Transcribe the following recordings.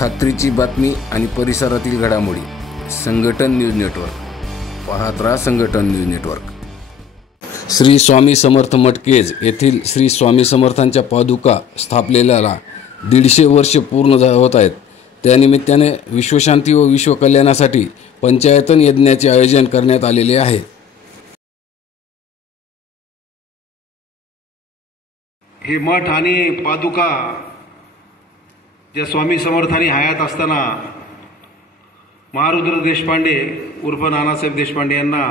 खात्रीची बातमी आणि परिसरातील घडामोडी. संघटन न्यूज नेटवर्क पाहत रहा. संघटन न्यूज नेटवर्क. श्री स्वामी समर्थ मटकेज येथील श्री स्वामी समर्थांच्या पादुका स्थापलेल्याला 150 वर्ष पूर्ण होत आहेत. त्यानिमित्ताने विश्वशांती व विश्वकल्याणासाठी पंचायतन यज्ञाचे आयोजन करण्यात आलेले आहे. हे मठ आणि पादुका ज्या स्वामी समर्थांनी हयात असताना महारुद्र देशपांडे उर्फ नानासाहेब देशपांडे यांना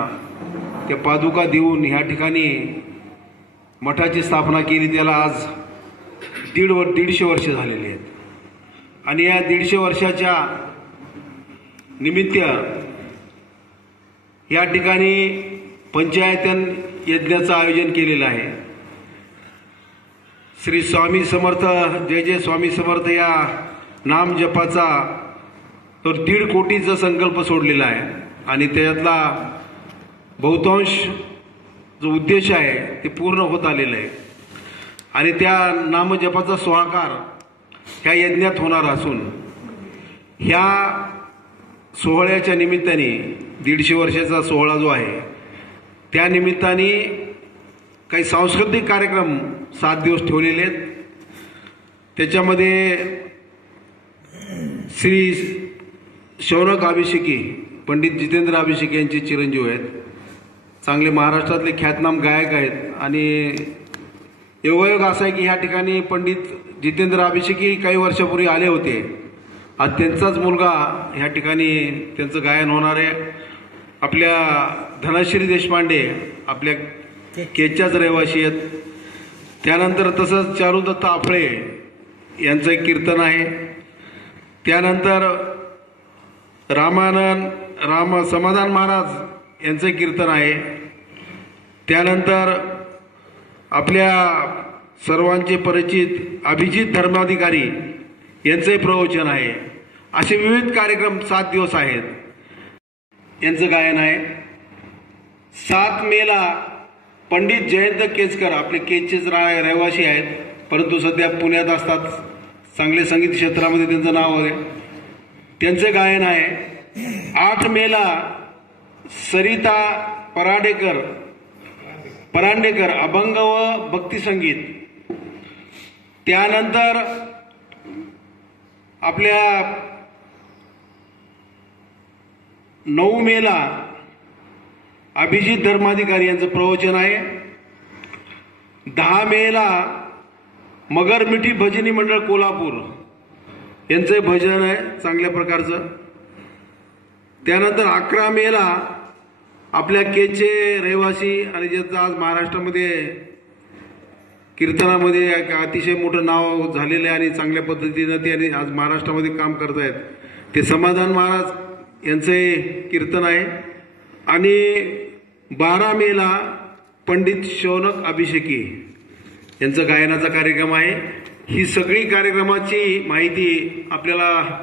त्या पादुका देऊन ह्या ठिकाणी मठाची स्थापना केली. त्याला आज 150 वर्ष झालेली आहेत. आणि या 150 वर्षाच्या निमित्त या ठिकाणी पंचायतन यज्ञाचं आयोजन केलेलं आहे. श्री स्वामी समर्थ जय जय स्वामी समर्थ या नाम जपाचा तो 1.5 कोटीचा संकल्प सोडलेला आहे. आणि त्यातला बहुतांश जो उद्देश आहे ते पूर्ण होत आलेला आहे. आणि त्या नामजपाचा सोहाकार ह्या यज्ञात होणार असून ह्या सोहळ्याच्या निमित्ताने 150 वर्षाचा सोहळा जो आहे त्या निमित्ताने काही सांस्कृतिक कार्यक्रम 7 दिवस ठेवलेले आहेत. त्याच्यामध्ये श्री शौनक अभिषेकी पंडित जितेंद्र अभिषेकी यांचे चिरंजीव आहेत. चांगले महाराष्ट्रातले ख्यातनाम गायक आहेत. आणि योगायोग असा आहे की ह्या ठिकाणी पंडित जितेंद्र अभिषेकी काही वर्षापूर्वी आले होते. आज त्यांचाच मुलगा ह्या ठिकाणी त्यांचं गायन होणार आहे. आपल्या धनश्री देशपांडे आपल्या केच्याच रहिवासी आहेत. त्यानंतर तसंच चारुदत्त आपळे यांचं एक कीर्तन आहे. त्यानंतर समाधान महाराज यांचं कीर्तन आहे. त्यानंतर आपल्या सर्वांचे परिचित अभिजित धर्माधिकारी यांचे प्रवचन आहे. असे विविध कार्यक्रम 7 दिवस आहेत. यांचं गायन आहे. 7 मेला पंडित जयंत केजकर आपले केजचेच रहिवासी आहेत परंतु सध्या पुण्यात असतात. चांगले संगीत क्षेत्रामध्ये त्यांचं नाव आहे. त्यांचं गायन आहे. 8 मेला सरिता परांडेकर अभंग व भक्ती संगीत. त्यानंतर आपल्या 9 मेला अभिजित धर्माधिकारी यांचं प्रवचन आहे. 10 मेला मगर मिठी भजनी मंडळ कोल्हापूर यांचं भजन आहे चांगल्या प्रकारचं. त्यानंतर 11 मेला आपल्या केचे रहिवासी आणि ज्याचं आज महाराष्ट्रामध्ये कीर्तनामध्ये अतिशय मोठं नाव झालेलं आहे आणि चांगल्या पद्धतीनं ते आज महाराष्ट्रामध्ये काम करत आहेत ते समाधान महाराज यांचे कीर्तन आहे. आणि 12 मेला पंडित शौनक अभिषेकी यांचा गायनाचा कार्यक्रम आहे. ही सगळी कार्यक्रमाची माहिती आपल्याला